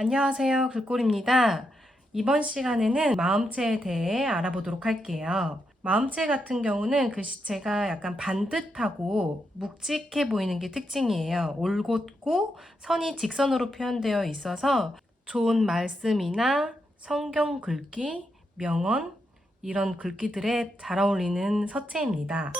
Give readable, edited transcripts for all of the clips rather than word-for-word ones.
안녕하세요. 글꼴입니다. 이번 시간에는 마음체에 대해 알아보도록 할게요. 마음체 같은 경우는 글씨체가 약간 반듯하고 묵직해 보이는 게 특징이에요. 올곧고 선이 직선으로 표현되어 있어서 좋은 말씀이나 성경 글귀, 명언 이런 글귀들에 잘 어울리는 서체입니다.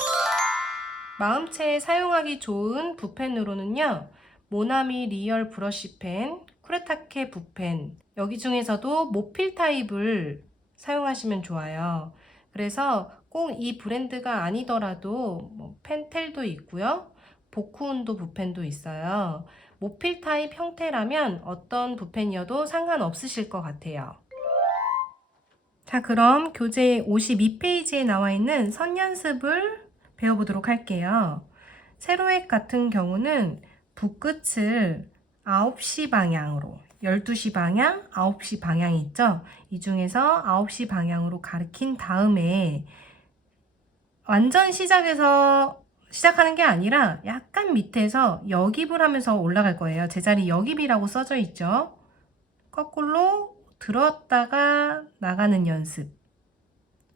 마음체에 사용하기 좋은 붓펜으로는요, 모나미 리얼 브러쉬 펜, 쿠레타케 붓펜, 여기 중에서도 모필 타입을 사용하시면 좋아요. 그래서 꼭 이 브랜드가 아니더라도 펜텔도 있고요, 보쿠운도 붓펜도 있어요. 모필 타입 형태라면 어떤 붓펜이어도 상관없으실 것 같아요. 자, 그럼 교재 52페이지에 나와 있는 선연습을 배워보도록 할게요. 세로획 같은 경우는 붓끝을 9시 방향으로, 12시 방향, 9시 방향이 있죠? 이 중에서 9시 방향으로 가리킨 다음에 완전 시작에서 시작하는 게 아니라 약간 밑에서 여깁을 하면서 올라갈 거예요. 제자리 여깁이라고 써져 있죠? 거꾸로 들었다가 나가는 연습.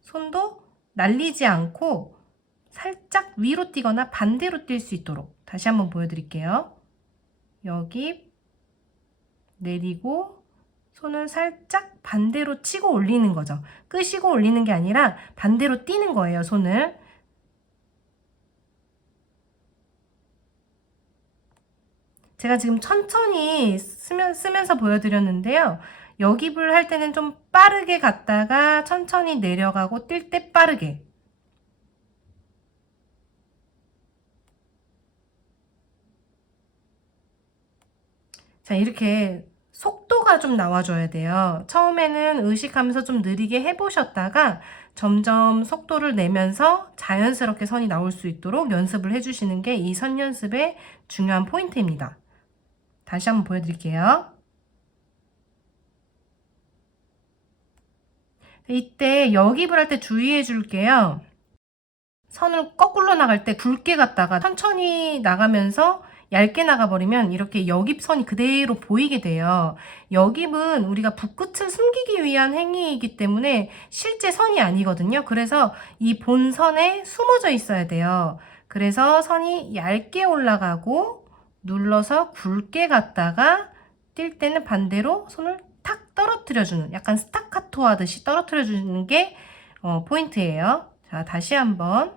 손도 날리지 않고 살짝 위로 뛰거나 반대로 뛸 수 있도록 다시 한번 보여드릴게요. 여기 내리고 손을 살짝 반대로 치고 올리는 거죠. 끄시고 올리는 게 아니라 반대로 뛰는 거예요, 손을. 제가 지금 천천히 쓰면서 보여드렸는데요. 여깁을 할 때는 좀 빠르게 갔다가 천천히 내려가고 뛸 때 빠르게. 자, 이렇게 속도가 좀 나와줘야 돼요. 처음에는 의식하면서 좀 느리게 해보셨다가 점점 속도를 내면서 자연스럽게 선이 나올 수 있도록 연습을 해주시는 게 이 선 연습의 중요한 포인트입니다. 다시 한번 보여드릴게요. 이때 여깁을 할 때 주의해 줄게요. 선을 거꾸로 나갈 때 굵게 갔다가 천천히 나가면서 얇게 나가버리면 이렇게 여깁선이 그대로 보이게 돼요. 여깁은 우리가 붓끝을 숨기기 위한 행위이기 때문에 실제 선이 아니거든요. 그래서 이 본선에 숨어져 있어야 돼요. 그래서 선이 얇게 올라가고 눌러서 굵게 갔다가 뛸 때는 반대로 손을 탁 떨어뜨려주는, 약간 스타카토 하듯이 떨어뜨려주는 게 포인트예요. 자, 다시 한번.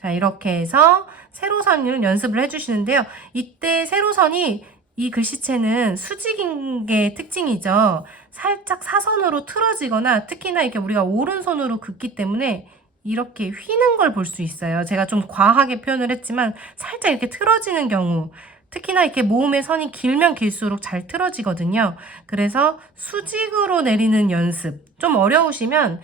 자, 이렇게 해서 세로선을 연습을 해주시는데요. 이때 세로선이 이 글씨체는 수직인 게 특징이죠. 살짝 사선으로 틀어지거나 특히나 이렇게 우리가 오른손으로 긋기 때문에 이렇게 휘는 걸 볼 수 있어요. 제가 좀 과하게 표현을 했지만 살짝 이렇게 틀어지는 경우, 특히나 이렇게 모음의 선이 길면 길수록 잘 틀어지거든요. 그래서 수직으로 내리는 연습. 좀 어려우시면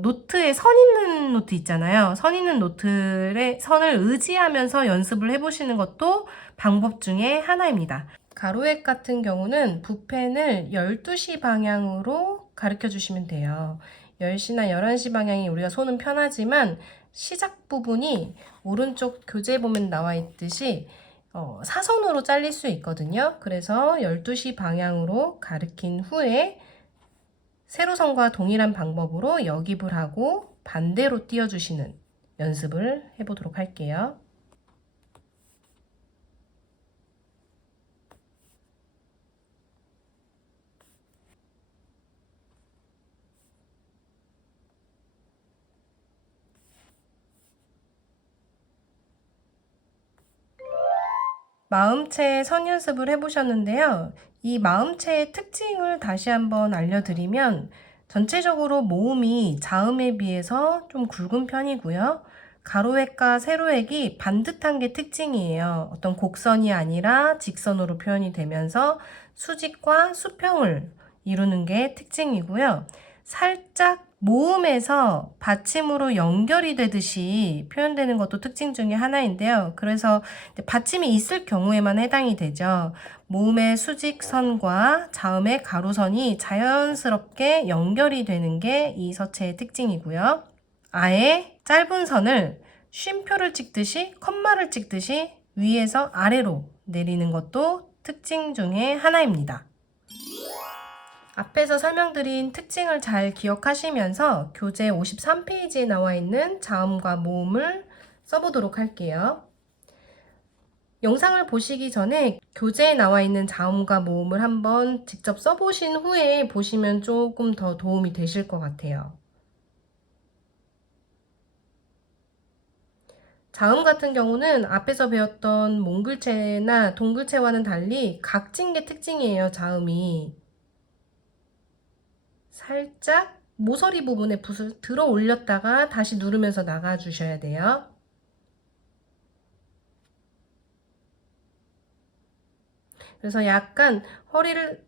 노트에 선 있는 노트 있잖아요. 선 있는 노트에 선을 의지하면서 연습을 해보시는 것도 방법 중에 하나입니다. 가로획 같은 경우는 붓펜을 12시 방향으로 가르쳐 주시면 돼요. 10시나 11시 방향이 우리가 손은 편하지만 시작 부분이 오른쪽 교재에 보면 나와 있듯이 사선으로 잘릴 수 있거든요. 그래서 12시 방향으로 가르친 후에 세로선과 동일한 방법으로 여깁을 하고 반대로 띄워주시는 연습을 해보도록 할게요. 마음체 선 연습을 해보셨는데요. 이 마음체의 특징을 다시 한번 알려드리면 전체적으로 모음이 자음에 비해서 좀 굵은 편이고요. 가로획과 세로획이 반듯한 게 특징이에요. 어떤 곡선이 아니라 직선으로 표현이 되면서 수직과 수평을 이루는 게 특징이고요. 살짝 모음에서 받침으로 연결이 되듯이 표현되는 것도 특징 중에 하나인데요. 그래서 받침이 있을 경우에만 해당이 되죠. 모음의 수직선과 자음의 가로선이 자연스럽게 연결이 되는 게 이 서체의 특징이고요. 아예 짧은 선을 쉼표를 찍듯이 컴마를 찍듯이 위에서 아래로 내리는 것도 특징 중에 하나입니다. 앞에서 설명드린 특징을 잘 기억하시면서 교재 53페이지에 나와 있는 자음과 모음을 써보도록 할게요. 영상을 보시기 전에 교재에 나와 있는 자음과 모음을 한번 직접 써보신 후에 보시면 조금 더 도움이 되실 것 같아요. 자음 같은 경우는 앞에서 배웠던 몽글체나 동글체와는 달리 각진 게 특징이에요, 자음이. 살짝 모서리 부분에 붓을 들어 올렸다가 다시 누르면서 나가 주셔야 돼요. 그래서 약간 허리를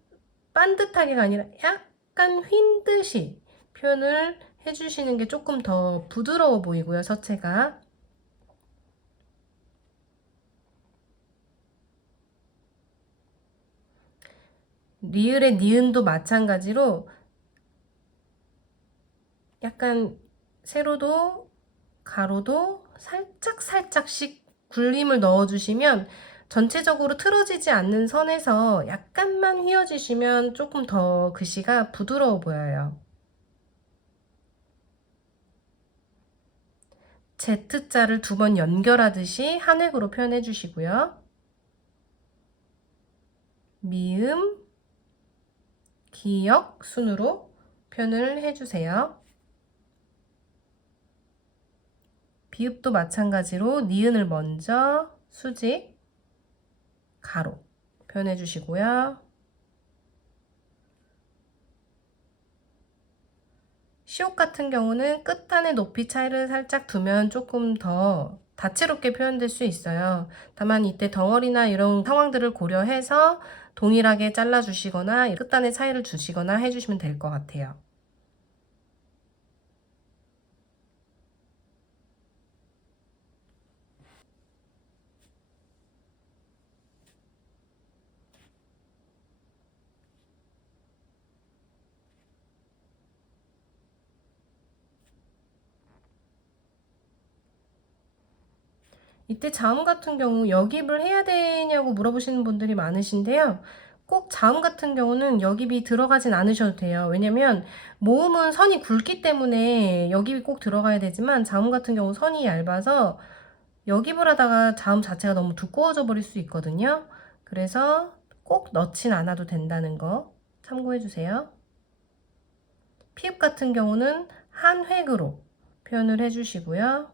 반듯하게가 아니라 약간 휜듯이 표현을 해주시는 게 조금 더 부드러워 보이고요, 서체가. 리을의 니은도 마찬가지로 약간 세로도 가로도 살짝씩 굴림을 넣어주시면 전체적으로 틀어지지 않는 선에서 약간만 휘어지시면 조금 더 글씨가 부드러워 보여요. Z자를 두 번 연결하듯이 한 획으로 표현해 주시고요. 미음, 기역 순으로 표현을 해주세요. 비읍도 마찬가지로 니은을 먼저 수직, 가로 표현해 주시고요. 시옷 같은 경우는 끝단의 높이 차이를 살짝 두면 조금 더 다채롭게 표현될 수 있어요. 다만 이때 덩어리나 이런 상황들을 고려해서 동일하게 잘라주시거나 끝단의 차이를 주시거나 해주시면 될 것 같아요. 이때 자음 같은 경우 역입을 해야 되냐고 물어보시는 분들이 많으신데요. 꼭 자음 같은 경우는 역입이 들어가진 않으셔도 돼요. 왜냐면 모음은 선이 굵기 때문에 역입이 꼭 들어가야 되지만 자음 같은 경우 선이 얇아서 역입을 하다가 자음 자체가 너무 두꺼워져 버릴 수 있거든요. 그래서 꼭 넣진 않아도 된다는 거 참고해 주세요. 피읍 같은 경우는 한 획으로 표현을 해 주시고요.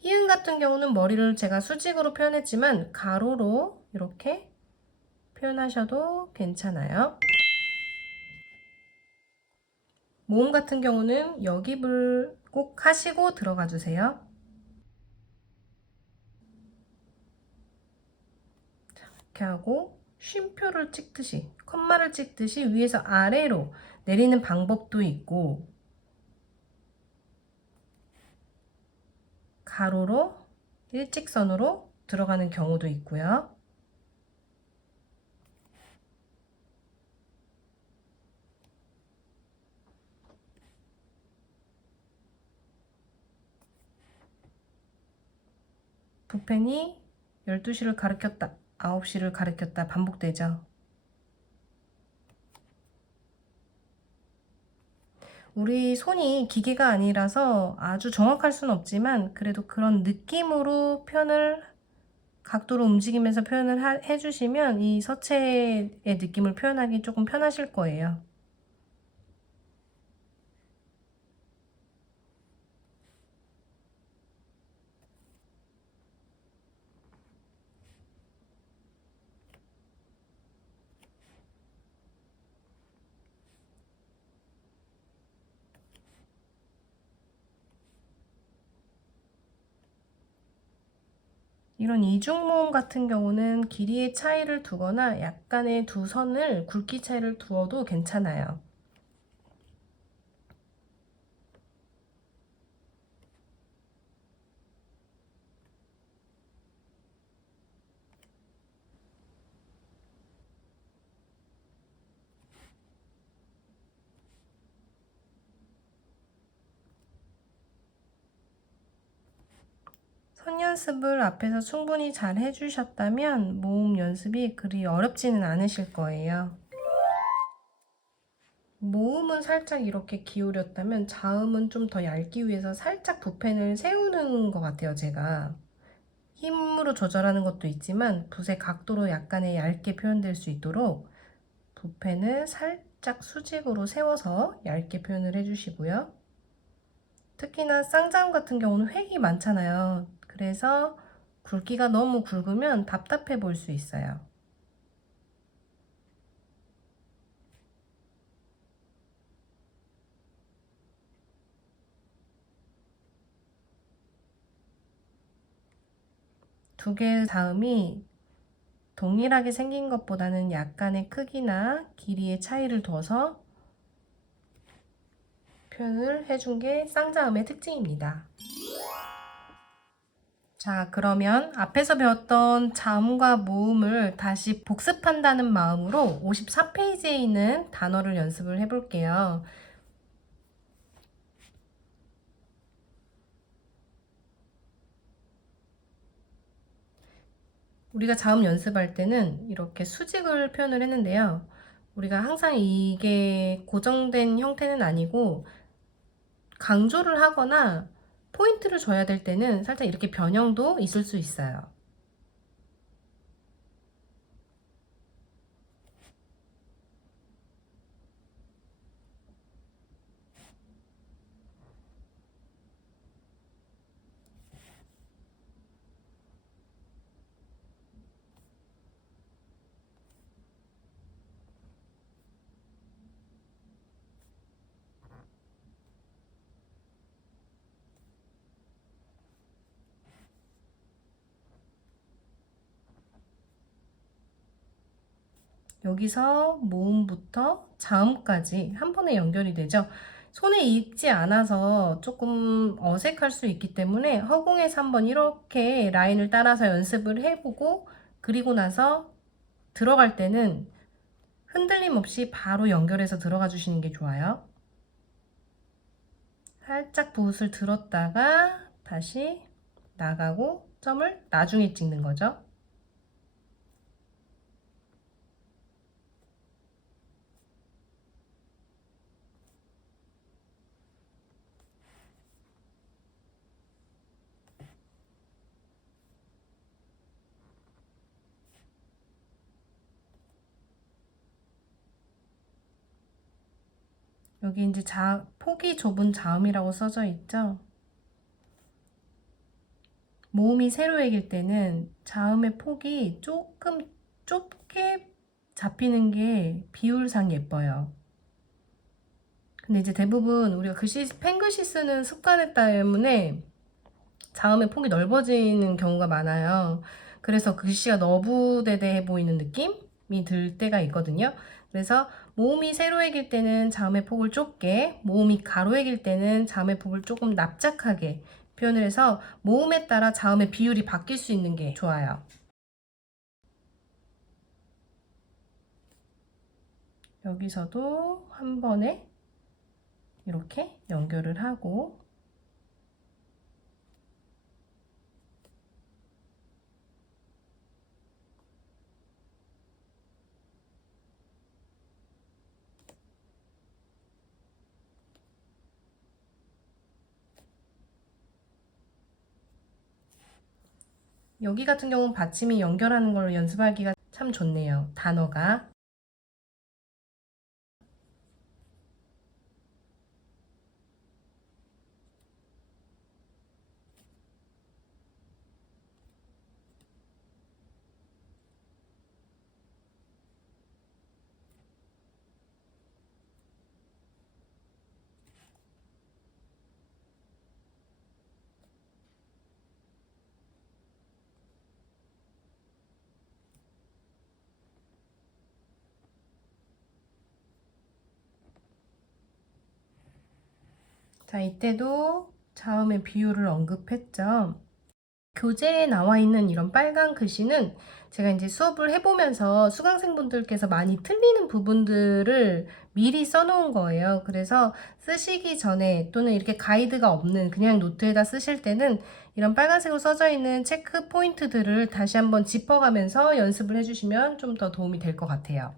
히읗 같은 경우는 머리를 제가 수직으로 표현했지만 가로로 이렇게 표현하셔도 괜찮아요. 모음 같은 경우는 역입을 꼭 하시고 들어가 주세요. 이렇게 하고 쉼표를 찍듯이 컴마를 찍듯이 위에서 아래로 내리는 방법도 있고 가로로 일직선으로 들어가는 경우도 있고요. 붓펜이 12시를 가리켰다, 9시를 가리켰다 반복되죠. 우리 손이 기계가 아니라서 아주 정확할 수는 없지만 그래도 그런 느낌으로 표현을 각도로 움직이면서 표현을 해주시면 이 서체의 느낌을 표현하기 조금 편하실 거예요. 이런 이중모음 같은 경우는 길이의 차이를 두거나 약간의 두 선을 굵기 차이를 두어도 괜찮아요. 선 연습을 앞에서 충분히 잘 해주셨다면 모음 연습이 그리 어렵지는 않으실 거예요. 모음은 살짝 이렇게 기울였다면 자음은 좀 더 얇기 위해서 살짝 붓펜을 세우는 것 같아요, 제가. 힘으로 조절하는 것도 있지만 붓의 각도로 약간의 얇게 표현될 수 있도록 붓펜을 살짝 수직으로 세워서 얇게 표현을 해주시고요. 특히나 쌍자음 같은 경우는 획이 많잖아요. 그래서 굵기가 너무 굵으면 답답해 보일 수 있어요. 두 개의 자음이 동일하게 생긴 것보다는 약간의 크기나 길이의 차이를 둬서 표현을 해준 게 쌍자음의 특징입니다. 자, 그러면 앞에서 배웠던 자음과 모음을 다시 복습한다는 마음으로 54페이지에 있는 단어를 연습을 해볼게요. 우리가 자음 연습할 때는 이렇게 수직을 표현을 했는데요. 우리가 항상 이게 고정된 형태는 아니고 강조를 하거나 포인트를 줘야 될 때는 살짝 이렇게 변형도 있을 수 있어요. 여기서 모음부터 자음까지 한 번에 연결이 되죠. 손에 익지 않아서 조금 어색할 수 있기 때문에 허공에서 한번 이렇게 라인을 따라서 연습을 해보고 그리고 나서 들어갈 때는 흔들림 없이 바로 연결해서 들어가 주시는 게 좋아요. 살짝 붓을 들었다가 다시 나가고 점을 나중에 찍는 거죠. 여기 이제 폭이 좁은 자음이라고 써져 있죠. 모음이 세로액일 때는 자음의 폭이 조금 좁게 잡히는 게 비율상 예뻐요. 근데 이제 대부분 우리가 펜글씨 쓰는 습관 때문에 자음의 폭이 넓어지는 경우가 많아요. 그래서 글씨가 너부대대해 보이는 느낌이 들 때가 있거든요. 그래서 모음이 세로액일 때는 자음의 폭을 좁게, 모음이 가로액일 때는 자음의 폭을 조금 납작하게 표현을 해서 모음에 따라 자음의 비율이 바뀔 수 있는 게 좋아요. 여기서도 한 번에 이렇게 연결을 하고 여기 같은 경우는 받침이 연결하는 걸로 연습하기가 참 좋네요. 단어가. 자, 이때도 자음의 비율을 언급했죠. 교재에 나와 있는 이런 빨간 글씨는 제가 이제 수업을 해보면서 수강생분들께서 많이 틀리는 부분들을 미리 써놓은 거예요. 그래서 쓰시기 전에 또는 이렇게 가이드가 없는 그냥 노트에다 쓰실 때는 이런 빨간색으로 써져 있는 체크 포인트들을 다시 한번 짚어가면서 연습을 해주시면 좀 더 도움이 될 것 같아요.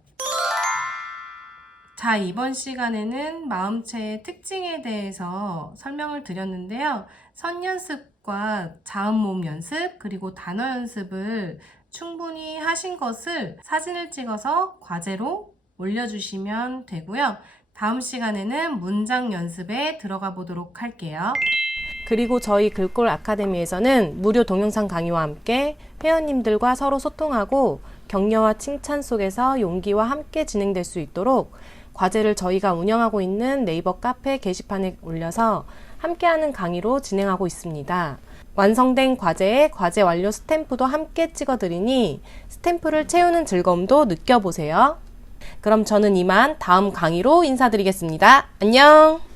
자, 이번 시간에는 마음체의 특징에 대해서 설명을 드렸는데요. 선 연습과 자음 모음 연습, 그리고 단어 연습을 충분히 하신 것을 사진을 찍어서 과제로 올려주시면 되고요. 다음 시간에는 문장 연습에 들어가 보도록 할게요. 그리고 저희 글꼴 아카데미에서는 무료 동영상 강의와 함께 회원님들과 서로 소통하고 격려와 칭찬 속에서 용기와 함께 진행될 수 있도록 과제를 저희가 운영하고 있는 네이버 카페 게시판에 올려서 함께하는 강의로 진행하고 있습니다. 완성된 과제에 과제 완료 스탬프도 함께 찍어드리니 스탬프를 채우는 즐거움도 느껴보세요. 그럼 저는 이만 다음 강의로 인사드리겠습니다. 안녕!